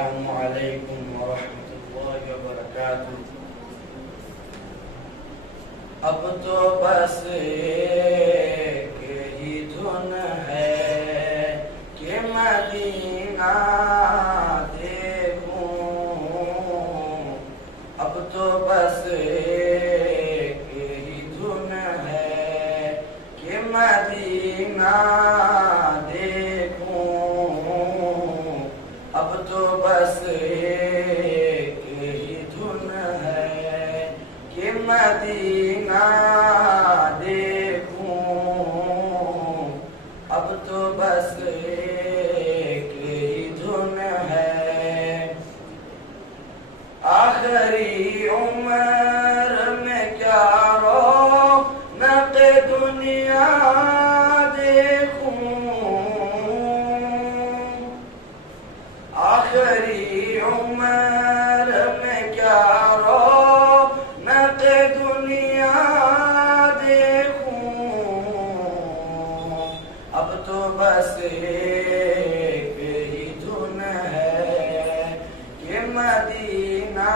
السلام علیکم ورحمۃ اللہ وبرکاتہ۔ اب تو بس ایک ہی دھن ہے کہ مدینہ دیکھوں، اب تو بس ایک ہی دھن ہے کہ مدینہ دیکھوں، اب تو بس ایک ہی دھن ہے کہ مدینہ دیکھوں، اب تو بس ایک ہی دھن ہے۔ آخری عمر میں کیا رونق دنیا دیکھوں، آخری عمر میں کیا رونق دنیا دیکھوں، اب تو بس ایک ہی دھن ہے کہ مدینہ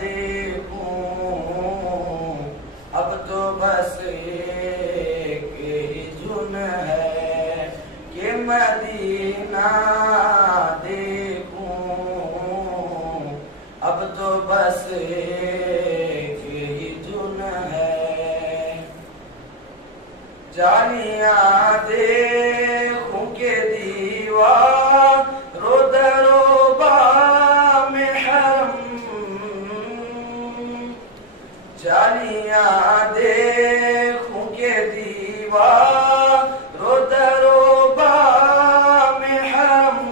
دیکھوں، اب تو بس ایک ہی دھن ہے کہ مدینہ دیکھوں، اب تو بس ایک ہی دھن ہے۔ جانیاں دیکھوں کہ دیوار و در و بام حرم، جانیاں دیکھوں کہ دیوار و در و بام حرم،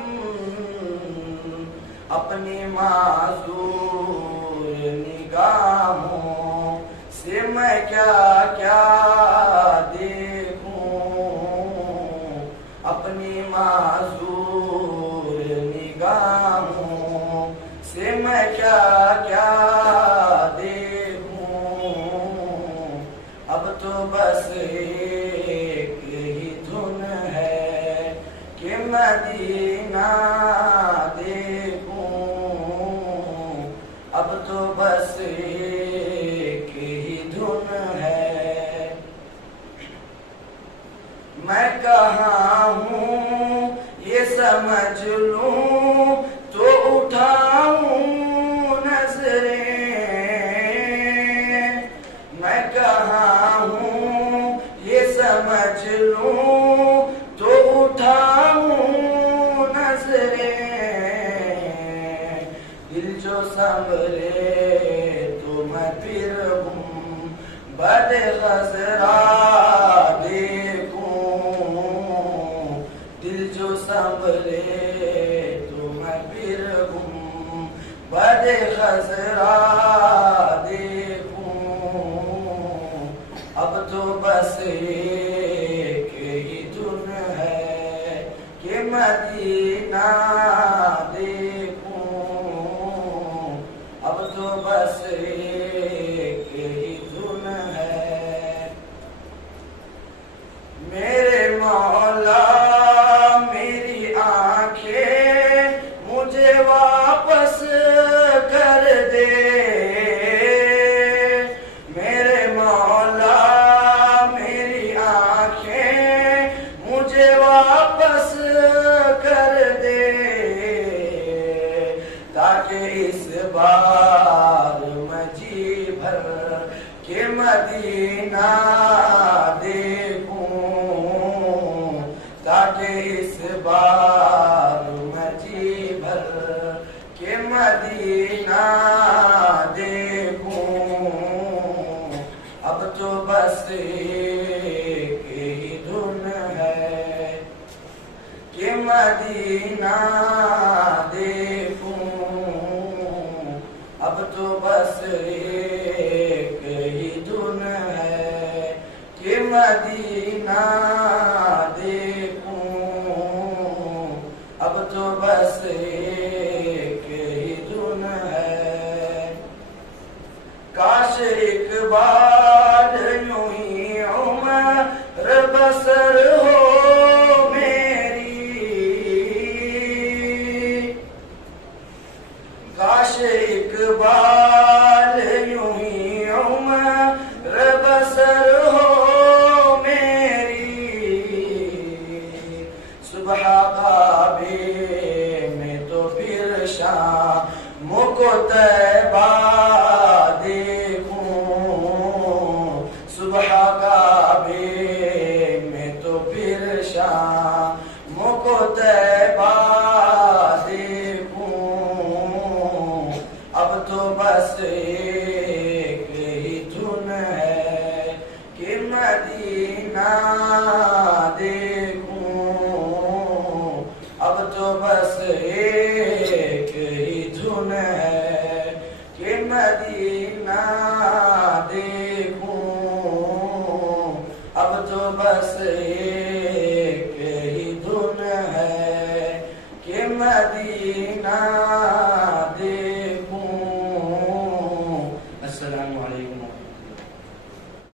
اپنی معذور نگاہوں سے میں کیا کیا دیکھوں، اپنی معذور نگاہوں سے میں کیا کیا دیکھوں، اب تو بس ایک ہی دھن ہے کہ مدینہ دیکھوں، اب تو بس ایک ہی دھن ہے۔ میں کہاں ہوں یہ سمجھ لوں تو اٹھاؤں نظریں، میں کہاں ہوں یہ سمجھ لوں تو اٹھاؤں نظریں، دل جو سنبھلے تو میں پھر ہوں بد خزرا دیکھوں، دل جو سنبھلے تو میں پھر ہوں بد خزرا دیکھوں، اب تو بس ایک ہی دھن ہے کہ مدینہ دیکھوں، اب تو بس ایک ہی دھن ہے۔ میرے مولا میری آنکھیں مجھے واپس کر دے، میرے مولا میری آنکھیں مجھے واپس کر دے، تاکہ اس بار میں جی بھر کے مدینہ دیکھوں، تاکہ اس بار میں جی بھر کے مدینہ دیکھوں، اب تو بس ایک ہی دھن ہے کہ مدینہ دیکھوں، اب تو بس ایک ہی دھن ہے کہ مدینہ دیکھوں، اب تو بس ایک ہی دھن ہے۔ کاش ایک بار یوں ہی عمر بسر ہو میری، شام کو طیبہ دیکھوں صبح کعبے میں تو پھر شام کو طیبہ دیکھوں اب تو بس ایک ہی دھن ہے کہ مدینہ دیکھوں اب تو بس ایک ہی دھن ہے کہ مدینہ دیکھوں اب تو بس ایک ہی دھن ہے کہ مدینہ دیکھوں. السلام علیکم.